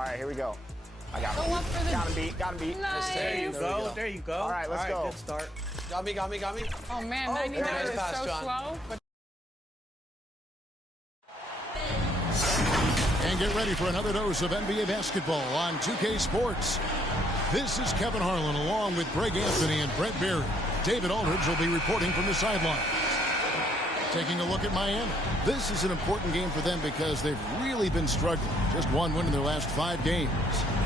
All right, here we go. I got him. Go up for the... Got him beat. Got him beat. Nice. There you go. There you go. All right, let's go. Good start. Got me. Oh, man, Oh, 99 nice is pass, so John. slow. But... And get ready for another dose of NBA basketball on 2K Sports. This is Kevin Harlan along with Greg Anthony and Brett Berry. David Aldridge will be reporting from the sideline. Taking a look at Miami. This is an important game for them because they've really been struggling. Just one win in their last 5 games.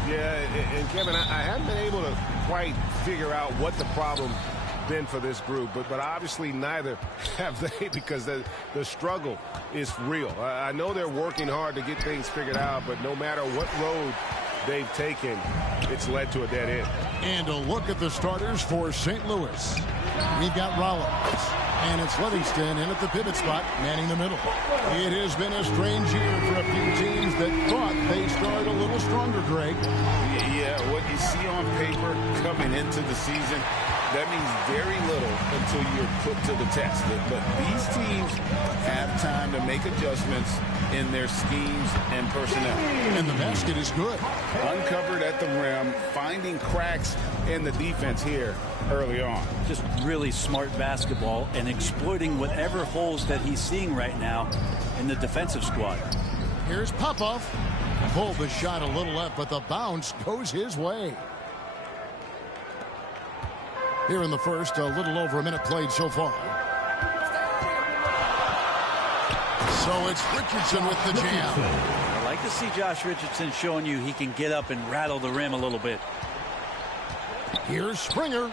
Yeah, and Kevin, I haven't been able to quite figure out what the problem been for this group, but obviously neither have they, because the struggle is real. I know they're working hard to get things figured out, but no matter what road they've taken, it's led to a dead end. And a look at the starters for St. Louis. We've got Rollins, and it's Livingston in at the pivot spot, manning the middle. It has been a strange year for a few teams that thought they started a little stronger, Greg. Yeah, what you see on paper coming into the season, that means very little until you're put to the test. But these teams have time to make adjustments in their schemes and personnel. And the basket is good. Uncovered at the rim, finding cracks in the defense here early on. Just really smart basketball and exploiting whatever holes that he's seeing right now in the defensive squad. Here's Popov. Pulled the shot a little left, but the bounce goes his way. Here in the first, a little over a minute played so far. So it's Richardson with the jam. I like to see Josh Richardson showing you he can get up and rattle the rim a little bit. Here's Springer,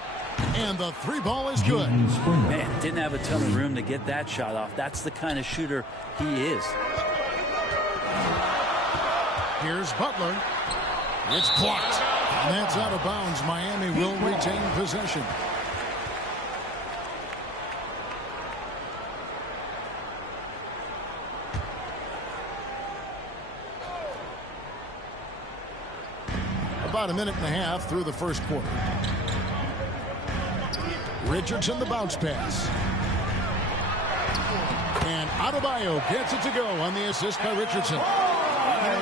and the 3 ball is good. Man, didn't have a ton of room to get that shot off. That's the kind of shooter he is. Here's Butler. It's blocked. And that's out of bounds. Miami will retain possession. About a minute and a half through the first quarter. Richardson the bounce pass. And Adebayo gets it to go on the assist by Richardson.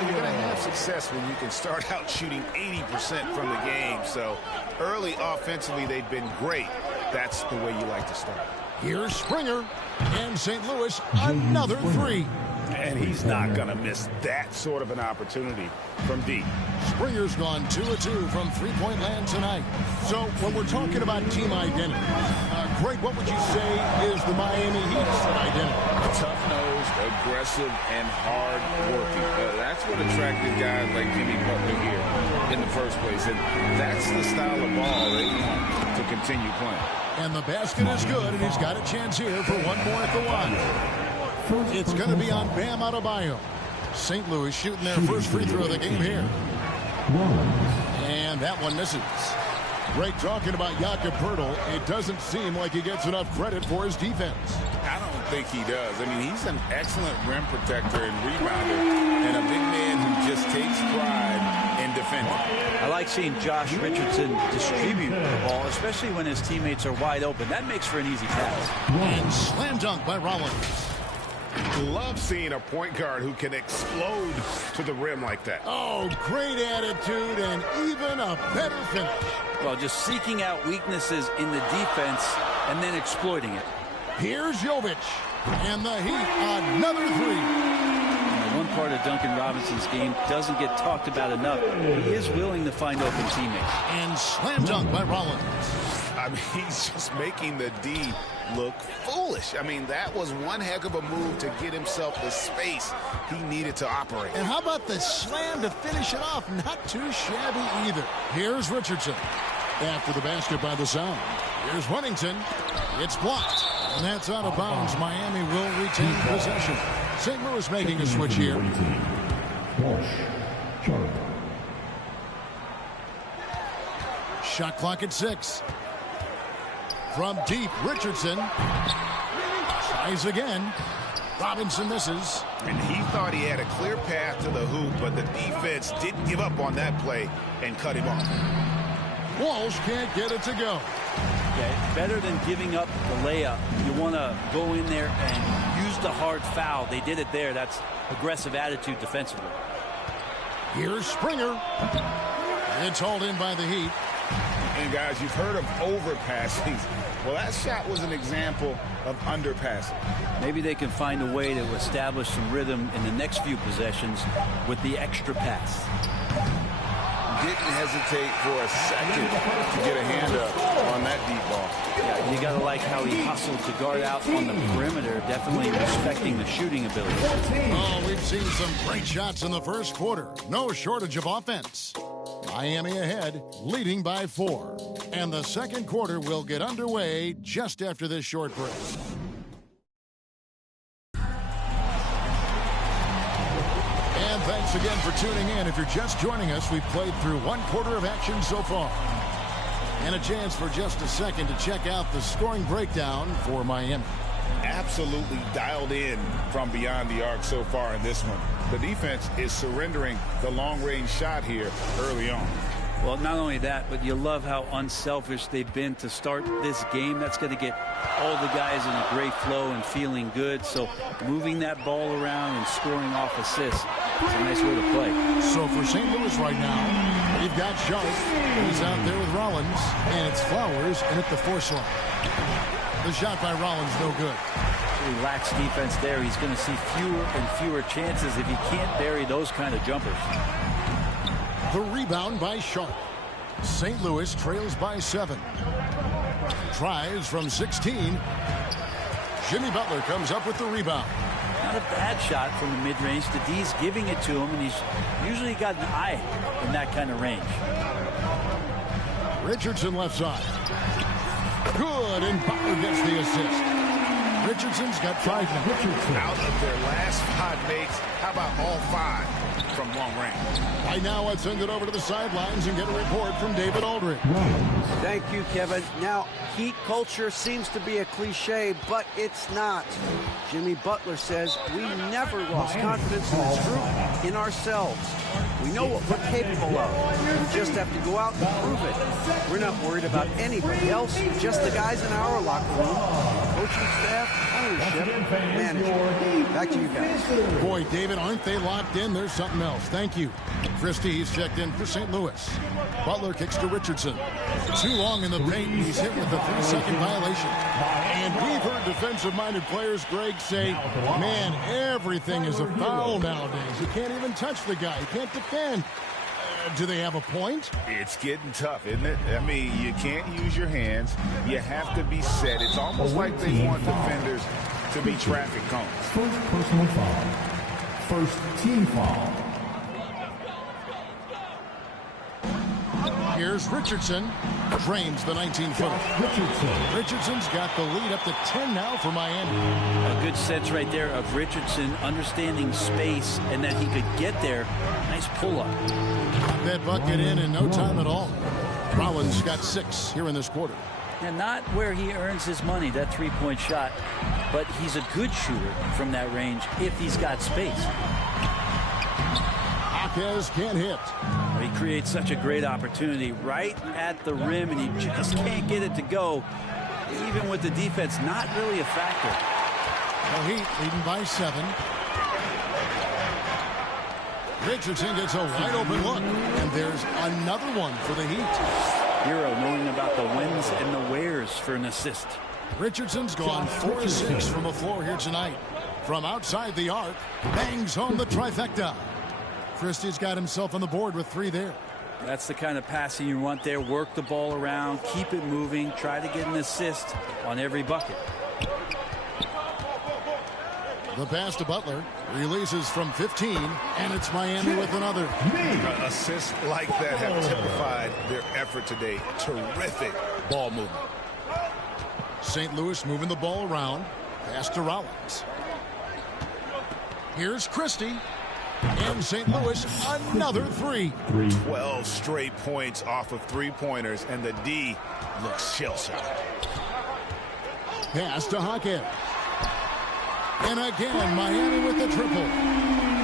You're going to have success when you can start out shooting 80% from the game. So early offensively, they've been great. That's the way you like to start. Here's Springer, and St. Louis another 3. And he's not going to miss that sort of an opportunity from deep. Springer's gone 2 of 2 from three-point land tonight. So when we're talking about team identity, Greg, what would you say is the Miami Heat's identity? Tough-nosed, aggressive, and hard-working. That's what attracted guys like Jimmy Butler here in the first place. And that's the style of ball they want to continue playing. And the basket is good, and he's got a chance here for one more at the line. It's going to be on Bam Adebayo. St. Louis shooting their first free throw of the game here. And that one misses. Great talking about Jakob Poeltl. It doesn't seem like he gets enough credit for his defense. I don't think he does. I mean, he's an excellent rim protector and rebounder, and a big man who just takes pride in defending. I like seeing Josh Richardson distribute the ball, especially when his teammates are wide open. That makes for an easy pass. And slam dunk by Rollins. Love seeing a point guard who can explode to the rim like that. Oh, great attitude and even a better finish. Well, just seeking out weaknesses in the defense and then exploiting it. Here's Jovic. And the Heat, another 3. One part of Duncan Robinson's game doesn't get talked about enough. He is willing to find open teammates. And slam dunk by Rollins. I mean, he's just making the D look foolish. I mean, that was one heck of a move to get himself the space he needed to operate. And how about the slam to finish it off? Not too shabby either. Here's Richardson. After the basket by the Sound. Here's Huntington. It's blocked. And that's out of bounds. Miami will retain possession. St. Louis making a switch here. Shot clock at 6. From deep, Richardson tries again. Robinson misses. And he thought he had a clear path to the hoop, but the defense didn't give up on that play and cut him off. Walsh can't get it to go. Yeah, better than giving up the layup. You want to go in there and use the hard foul. They did it there. That's aggressive attitude defensively. Here's Springer. It's hauled in by the Heat. And guys, you've heard of overpassing. Well, that shot was an example of underpassing. Maybe they can find a way to establish some rhythm in the next few possessions with the extra pass. Didn't hesitate for a second to get a hand up on that deep ball. Yeah, you got to like how he hustled to guard out on the perimeter, definitely respecting the shooting ability. Oh, we've seen some great shots in the first quarter. No shortage of offense. Miami ahead, leading by 4. And the second quarter will get underway just after this short break. And thanks again for tuning in. If you're just joining us, we've played through 1 quarter of action so far. And a chance for just a second to check out the scoring breakdown for Miami. Absolutely dialed in from beyond the arc so far in this one. The defense is surrendering the long-range shot here early on. Well, not only that, but you love how unselfish they've been to start this game. That's going to get all the guys in a great flow and feeling good. So moving that ball around and scoring off assists is a nice way to play. So for St. Louis right now, we've got Sharp. He's out there with Rollins, and it's Flowers and at the force line. The shot by Rollins, no good. He lacks defense there. He's going to see fewer and fewer chances if he can't bury those kind of jumpers. The rebound by Sharp. St. Louis trails by 7. Tries from 16. Jimmy Butler comes up with the rebound. Not a bad shot from the mid-range. The D's giving it to him, and he's usually got an eye in that kind of range. Richardson left side. Good, and Butler gets the assist. Richardson's got 5 minutes. Out of their last 5 mates, how about all 5 from long range? Right now, let's send it over to the sidelines and get a report from David Aldridge. Thank you, Kevin. Now, Heat culture seems to be a cliche, but it's not. Jimmy Butler says we never lost confidence in this group, in ourselves. We know what we're capable of. We just have to go out and prove it. We're not worried about anybody else, just the guys in our locker room. Coaching staff, ownership, management. Back to you guys. Boy, David, aren't they locked in? There's something else. Thank you. Christie's checked in for St. Louis. Butler kicks to Richardson. Too long in the paint. He's hit with a 3-second violation. And we've heard defensive-minded players, Greg, say, man, everything is a foul nowadays. You can't even touch the guy. You can't defend. Do they have a point? It's getting tough, isn't it? I mean, you can't use your hands. You have to be set. It's almost like they want defenders to be traffic cones. First personal foul. First team foul. Here's Richardson. Drains the 19-footer. Richardson's got the lead up to 10 now for Miami. A good sense right there of Richardson understanding space and that he could get there. Nice pull-up. Got that bucket in no time at all. Rollins got 6 here in this quarter. And not where he earns his money, that three-point shot, but he's a good shooter from that range if he's got space. Jaquez can't hit. He creates such a great opportunity right at the rim, and he just can't get it to go. Even with the defense not really a factor. The Heat leading by 7. Richardson gets a wide open look, and there's another one for the Heat. Hero knowing about the wins and the wheres for an assist. Richardson's gone 4-6 from the floor here tonight. From outside the arc, bangs home the trifecta. Christie's got himself on the board with 3 there. That's the kind of passing you want there. Work the ball around, keep it moving, try to get an assist on every bucket. The pass to Butler, releases from 15, and it's Miami with another. Assists like that have typified their effort today. Terrific ball movement. St. Louis moving the ball around. Pass to Rollins. Here's Christie. And St. Louis, another 3. 12 straight points off of 3-pointers, and the D looks shell-shocked. Pass to Jaquez. And again, Miami with the triple.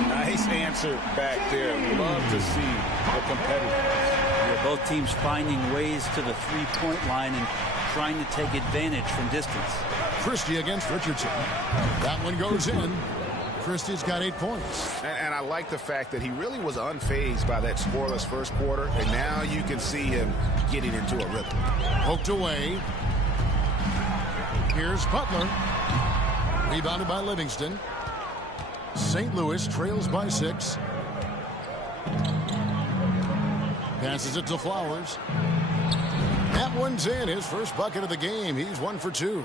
Nice answer back there. Love to see the competitive. Yeah, both teams finding ways to the three-point line and trying to take advantage from distance. Christie against Richardson. That one goes in. Christie's got 8 points. And I like the fact that he really was unfazed by that scoreless first quarter, and now you can see him getting into a rhythm. Poked away. Here's Butler. Rebounded by Livingston. St. Louis trails by 6. Passes it to Flowers. That one's in. His first bucket of the game. He's 1 for 2.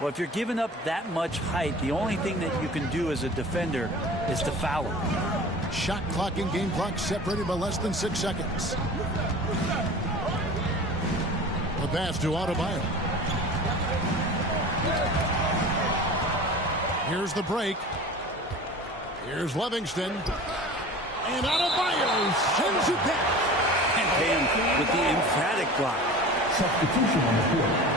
Well, if you're giving up that much height, the only thing that you can do as a defender is to foul him. Shot clock and game clock separated by less than 6 seconds. The pass to Adebayo. Here's the break. Here's Livingston. And Adebayo sends it back. And Pam with the emphatic block. Substitution on the field.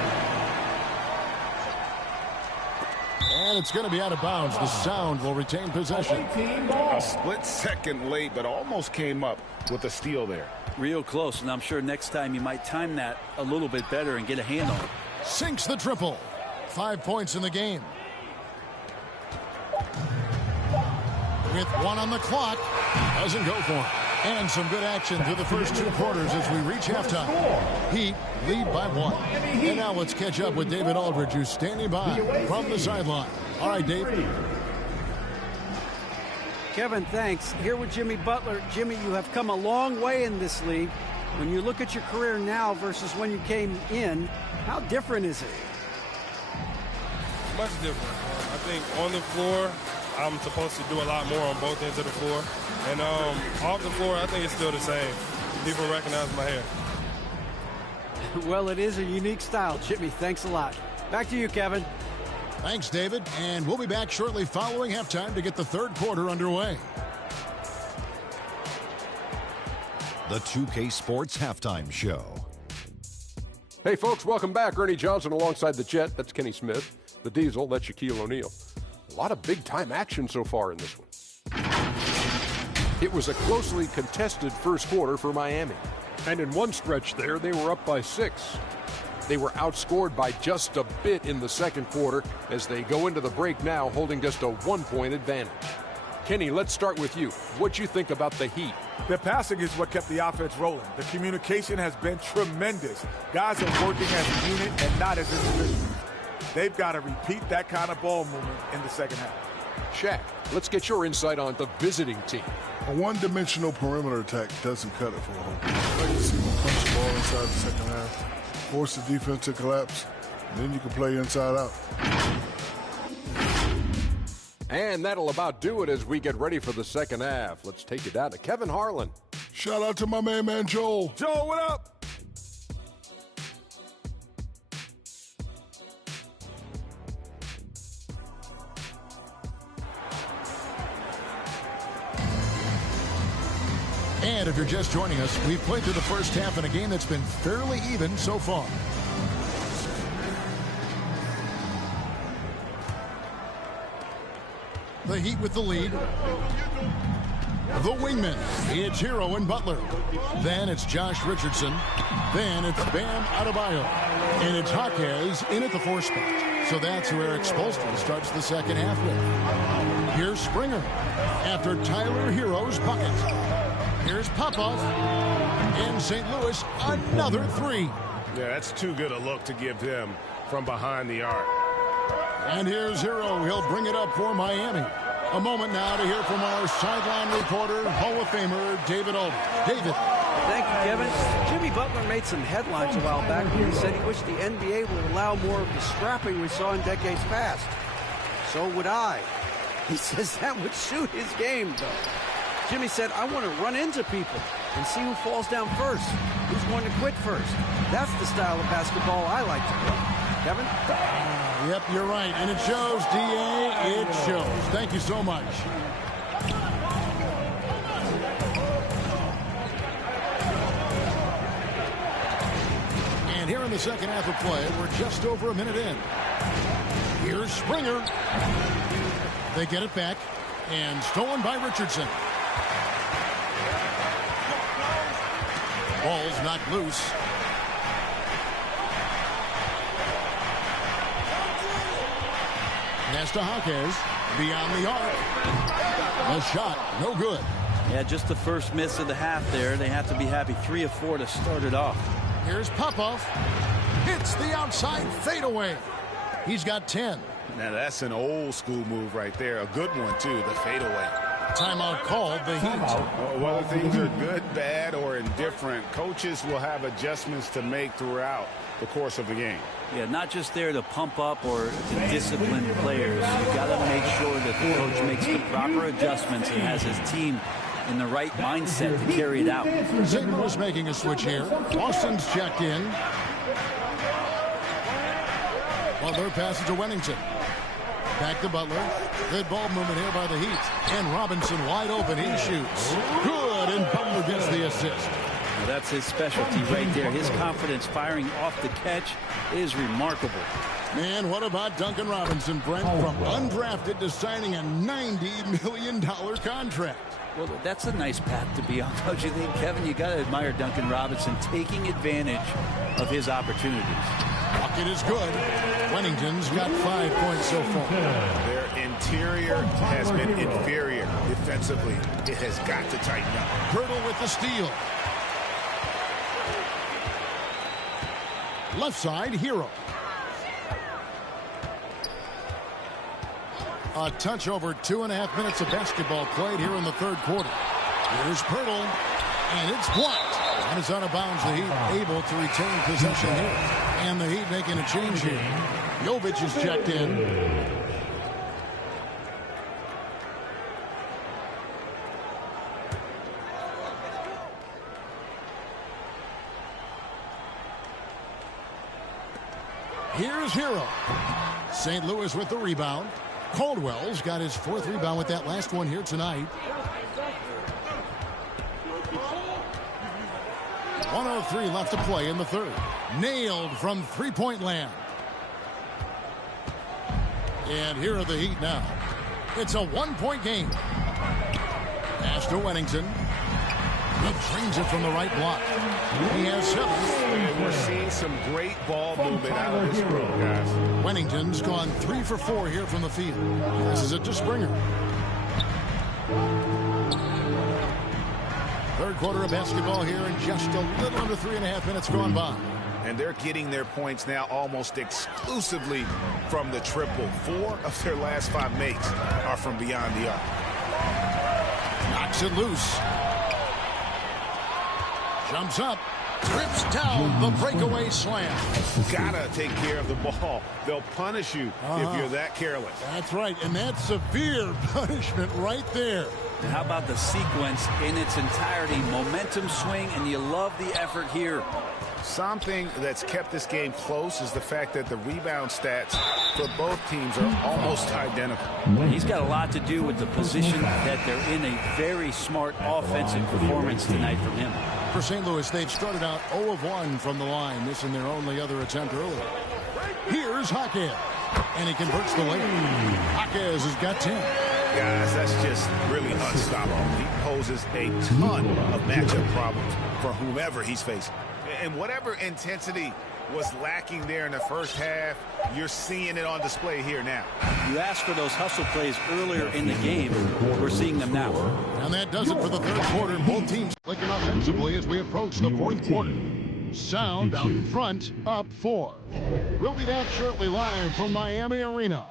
And it's going to be out of bounds. The Sound will retain possession. A split second late, but almost came up with a steal there. Real close, and I'm sure next time you might time that a little bit better and get a hand on it. Sinks the triple. 5 points in the game. With 1 on the clock. Doesn't go for it. And some good action through the first 2 quarters as we reach halftime. Heat lead by 1. And now let's catch up with David Aldridge, who's standing by from the sideline. All right, Dave. Kevin, thanks. Here with Jimmy Butler. Jimmy, you have come a long way in this league. When you look at your career now versus when you came in, how different is it? Much different. I think on the floor, I'm supposed to do a lot more on both ends of the floor. And off the floor, I think it's still the same. People recognize my hair. Well, it is a unique style, Jimmy. Thanks a lot. Back to you, Kevin. Thanks, David. And we'll be back shortly following halftime to get the third quarter underway. The 2K Sports Halftime Show. Hey, folks, welcome back. Ernie Johnson alongside the Jet. That's Kenny Smith. The Diesel, that's Shaquille O'Neal. A lot of big-time action so far in this one. It was a closely contested first quarter for Miami. And in one stretch there, they were up by 6. They were outscored by just a bit in the second quarter as they go into the break now holding just a 1-point advantage. Kenny, let's start with you. What you think about the Heat? The passing is what kept the offense rolling. The communication has been tremendous. Guys are working as a unit and not as individuals. They've got to repeat that kind of ball movement in the second half. Shaq, let's get your insight on the visiting team. A one-dimensional perimeter attack doesn't cut it for a whole team. I like to see them punch the ball inside the second half, force the defense to collapse, and then you can play inside out. And that'll about do it as we get ready for the second half. Let's take it down to Kevin Harlan. Shout out to my man Joel. Joel, what up? And if you're just joining us, we've played through the first half in a game that's been fairly even so far. The Heat with the lead. The wingman, it's Hero and Butler. Then it's Josh Richardson. Then it's Bam Adebayo. And it's Jaquez in at the 4 spot. So that's who Eric Spoelstra starts the second half with. Here's Springer after Tyler Hero's bucket. Here's Popov. In St. Louis, another 3. Yeah, that's too good a look to give him from behind the arc. And here's Hero. He'll bring it up for Miami. A moment now to hear from our sideline reporter, Hall of Famer David Aldridge. David. Thank you, Kevin. Jimmy Butler made some headlines a while back when he said he wished the NBA would allow more of the scrapping we saw in decades past. So would I. He says that would suit his game, though. Jimmy said, I want to run into people and see who falls down first, who's going to quit first. That's the style of basketball I like to play. Kevin? Yep, you're right. And it shows, D.A. It shows. Thank you so much. And here in the second half of play, we're just over a minute in. Here's Springer. They get it back. And stolen by Richardson. Ball's knocked loose. Pass to Jaquez. Beyond the arc. The shot, no good. Yeah, just the first miss of the half there. They have to be happy. 3 of 4 to start it off. Here's Popov. Hits the outside fadeaway. He's got 10. Now that's an old school move right there. A good one, too, the fadeaway. Timeout called, the Heat. Whether things are good, bad, or indifferent, coaches will have adjustments to make throughout the course of the game. Yeah, not just there to pump up or to discipline players. You've got to make sure that the coach makes the proper adjustments and has his team in the right mindset to carry it out. St. Louis making a switch here. Austin's checked in. Butler passes to Wennington. Back to Butler. Good ball movement here by the Heat. And Robinson wide open. He shoots. Good, and Butler gets the assist. Now that's his specialty right there. His confidence firing off the catch is remarkable. Man, what about Duncan Robinson, Brent, from undrafted to signing a $90 million contract? Well, that's a nice path to be on, don't you think, Kevin? You got to admire Duncan Robinson taking advantage of his opportunities. Bucket is good. Wennington's got 5 points so far. Their interior has been inferior defensively. It has got to tighten up. Hurdle with the steal. Left side, Hero. A touch over 2.5 minutes of basketball played here in the third quarter. Here's Pirtle, and it's blocked. And it's out of bounds. The Heat able to retain possession here. And the Heat making a change here. Jovic is checked in. Here's Hero. St. Louis with the rebound. Caldwell's got his 4th rebound with that last one here tonight. 1:03 left to play in the third. Nailed from three-point land. And here are the Heat now. It's a 1-point game. Pass to Wennington. He drains it from the right block. He has 7. And we're seeing some great ball movement out of this group, guys. Wennington's gone 3 for 4 here from the field. This is it to Springer. Third quarter of basketball here, and just a little under 3.5 minutes gone by. And they're getting their points now almost exclusively from the triple. 4 of their last 5 makes are from beyond the arc. Knocks it loose. Jumps up. Trips down the breakaway slam. Gotta take care of the ball. They'll punish you if you're that careless. That's right, and that's severe punishment right there. And how about the sequence in its entirety? Momentum swing, and you love the effort here. Something that's kept this game close is the fact that the rebound stats for both teams are almost identical. He's got a lot to do with the position that they're in. A very smart offensive performance tonight from him. For St. Louis, they've started out 0 of 1 from the line, missing their only other attempt earlier. Here's Jaquez, and he converts the layup. Jaquez has got 10. Guys, that's just really unstoppable. He poses a ton of matchup problems for whomever he's facing. And whatever intensity was lacking there in the first half, you're seeing it on display here now. You asked for those hustle plays earlier in the game. We're seeing them now. And that does it for the third quarter. Both teams clicking offensively as we approach the fourth quarter. Sound out front, up 4. We'll be back shortly live from Miami Arena.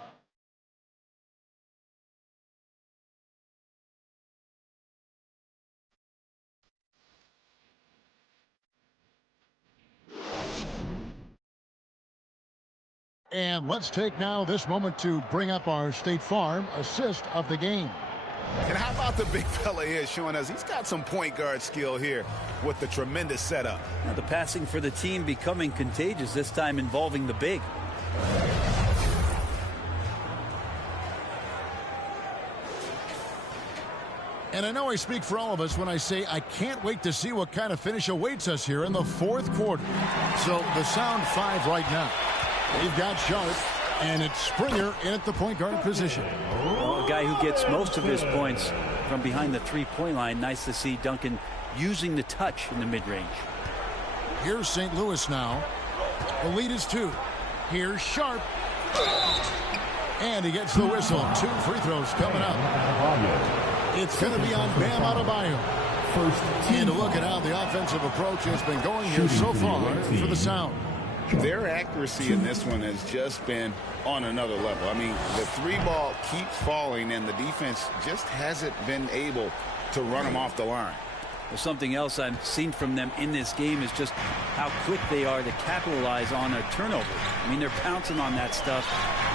And let's take now this moment to bring up our State Farm assist of the game. And how about the big fella here showing us he's got some point guard skill here with the tremendous setup. Now the passing for the team becoming contagious, this time involving the big. And I know I speak for all of us when I say I can't wait to see what kind of finish awaits us here in the fourth quarter. So the sound 5 right now. They've got Sharp, and it's Springer in at the point guard position. Well, a guy who gets most of his points from behind the three-point line. Nice to see Duncan using the touch in the mid-range. Here's St. Louis now. The lead is 2. Here's Sharp. And he gets the whistle. 2 free throws coming up. It's going to be on Bam Adebayo. And to look at how the offensive approach has been going here so far for the Sound. Their accuracy in this one has just been on another level. I mean, the 3-ball keeps falling, and the defense just hasn't been able to run them off the line. Well, something else I've seen from them in this game is just how quick they are to capitalize on a turnover. I mean, they're pouncing on that stuff.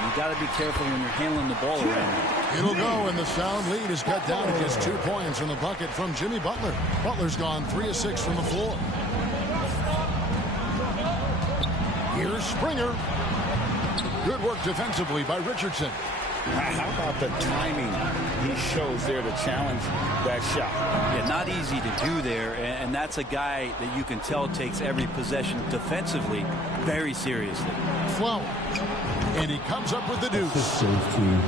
You got to be careful when you're handling the ball around. It'll go, and the Sound lead is cut down to just 2 points in the bucket from Jimmy Butler. Butler's gone 3 of 6 from the floor. Here's Springer. Good work defensively by Richardson. How about the timing he shows there to challenge that shot? Yeah, not easy to do there, and that's a guy that you can tell takes every possession defensively very seriously. Flower. And he comes up with the deuce.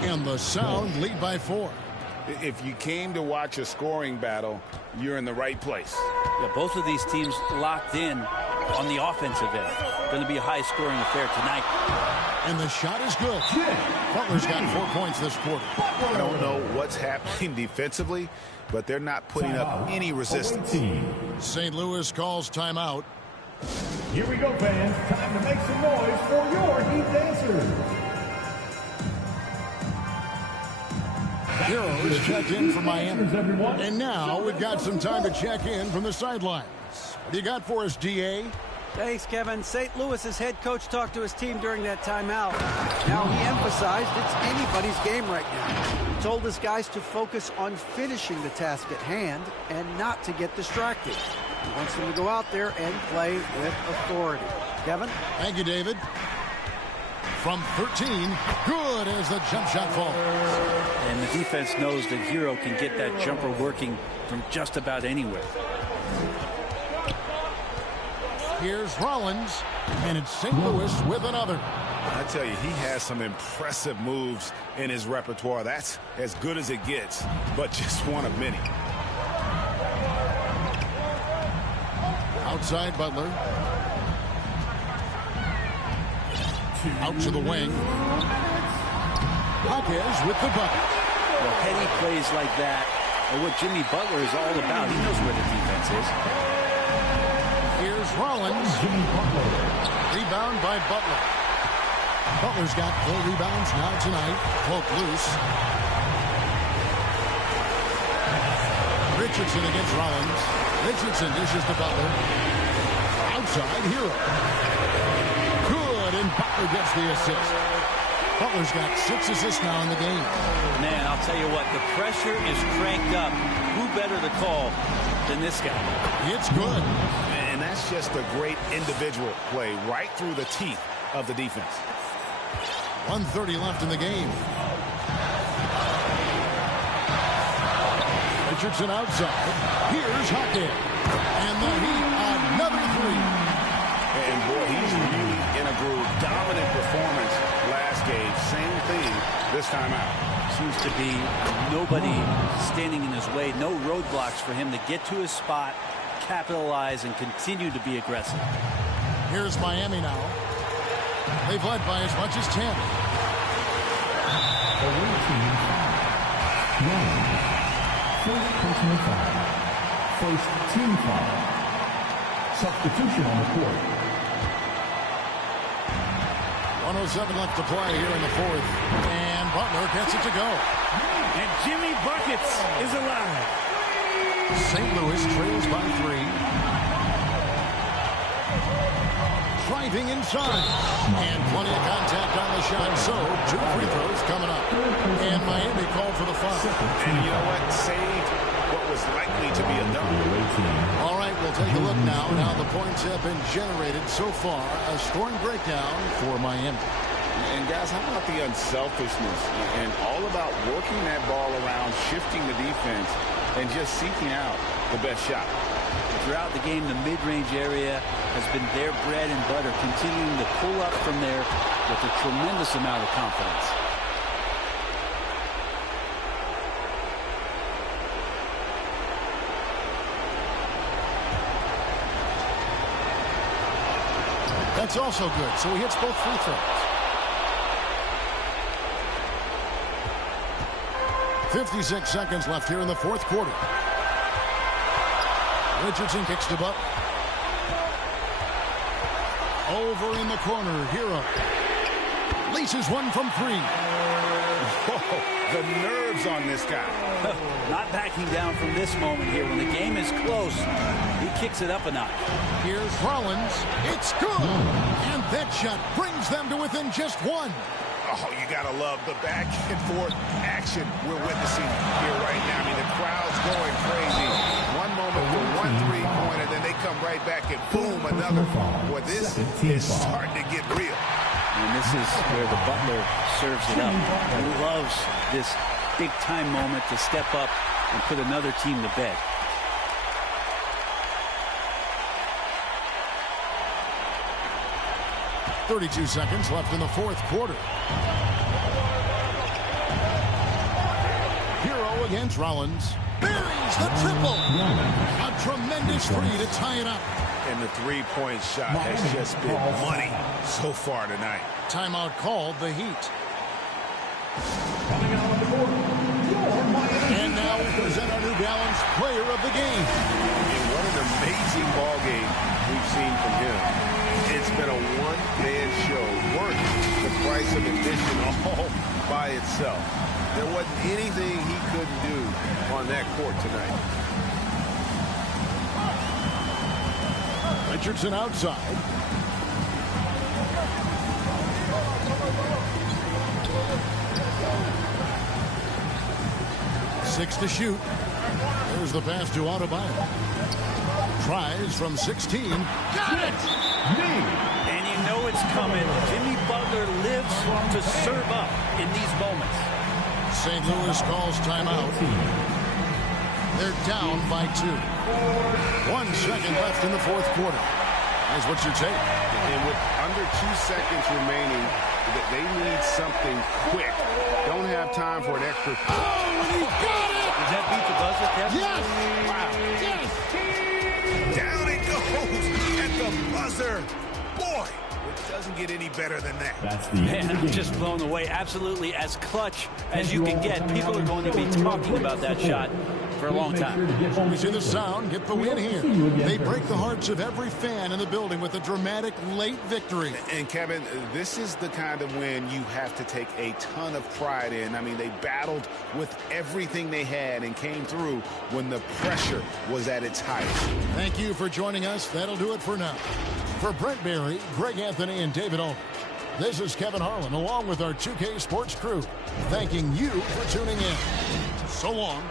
And the Sound lead by 4. If you came to watch a scoring battle, you're in the right place. Yeah, both of these teams locked in on the offensive end. Going to be a high-scoring affair tonight. And the shot is good. Butler's got 4 points this quarter. I don't know what's happening defensively, but they're not putting up any resistance. St. Louis calls timeout. Here we go, fans. Time to make some noise for your Heat Dancers. Heroes checked in from Miami. And now we've got some time to check in from the sidelines. What do you got for us, D.A.? Thanks, Kevin. St. Louis's head coach talked to his team during that timeout. Now he emphasized it's anybody's game right now. He told his guys to focus on finishing the task at hand and not to get distracted. He wants them to go out there and play with authority. Kevin? Thank you, David. From 13, good as the jump shot falls. And the defense knows that Hero can get that jumper working from just about anywhere. Here's Rollins, and it's St. Louis with another. I tell you, he has some impressive moves in his repertoire. That's as good as it gets, but just one of many. Outside Butler. Out to the wing. Hawkins with the bucket. Well, heady plays like that are what Jimmy Butler is all about. He knows where the defense is. Here's Rollins. Rebound by Butler. Butler's got 4 rebounds now tonight. Poke loose. Richardson against Rollins. Richardson dishes to Butler. Outside, Hero. Good, and Butler gets the assist. Butler's got 6 assists now in the game. Man, I'll tell you what, the pressure is cranked up. Who better to call than this guy? It's good. And that's just a great individual play right through the teeth of the defense. 1:30 left in the game. Richardson outside. Here's Hawkins. And the Heat, another 3. And boy, he's really in a groove. Dominant performance last game. Same thing this time out. Seems to be nobody standing in his way. No roadblocks for him to get to his spot, capitalize, and continue to be aggressive. Here's Miami now. They've led by as much as 10. First personal foul. First team foul. Substitution on the court. 1:07 left to play here in the 4th. And Butler gets it to go. And Jimmy Buckets is alive. St. Louis trails by 3. Driving inside. And plenty of contact on the shot. So, 2 free throws coming up. And Miami called for the foul. And you know what? Saved what was likely to be a dunk. All right, we'll take a look now. Now the points have been generated so far. A scoring breakdown for Miami. And guys, how about the unselfishness and all about working that ball around, shifting the defense, and just seeking out the best shot. Throughout the game, the mid-range area has been their bread and butter, continuing to pull up from there with a tremendous amount of confidence. That's also good, so he hits both free throws. 56 seconds left here in the fourth quarter. Richardson kicks to Butler. Over in the corner, Hero. Laces one from three. Whoa, the nerves on this guy. Not backing down from this moment here. When the game is close, he kicks it up a notch. Here's Rollins. It's good. And that shot brings them to within just one. Oh, you got to love the back and forth action we're witnessing here right now. I mean, the crowd's going crazy. One moment for one three-pointer, then they come right back and boom, another. Boy, this is starting to get real. And this is where the Butler serves it up. He loves this big-time moment to step up and put another team to bed. .32 seconds left in the fourth quarter. Hero against Rollins. Buries the triple. A tremendous three to tie it up. And the three-point shot has just been money so far tonight. Timeout called, the Heat. And now we present our New Balance player of the game. And what an amazing ball game we've seen from him. It's been a one-man show, worth the price of admission all by itself. There wasn't anything he couldn't do on that court tonight. Richardson outside. Six to shoot. There's the pass to Adebayo. Tries from 16. Got it! And you know it's coming. Jimmy Butler lives to serve up in these moments. St. Louis calls timeout. They're down by 2. 1 second left in the fourth quarter. Here's what you take. And with under 2 seconds remaining, they need something quick. Don't have time for an extra. Oh, and he got it! Does that beat the buzzer, Kevin? Yes! Wow. Yes! Down it goes at the buzzer. Boy, it doesn't get any better than that. That's the Man, I'm just blown away. Absolutely as clutch as you can get. People are going to be talking about that shot for a long time. We see the Sound get the win here. They break the hearts of every fan in the building with a dramatic late victory. And Kevin, this is the kind of win you have to take a ton of pride in. I mean, they battled with everything they had and came through when the pressure was at its highest. Thank you for joining us. That'll do it for now. For Brent Barry, Greg Anthony, and David Aldridge, this is Kevin Harlan along with our 2K Sports crew, thanking you for tuning in. So long.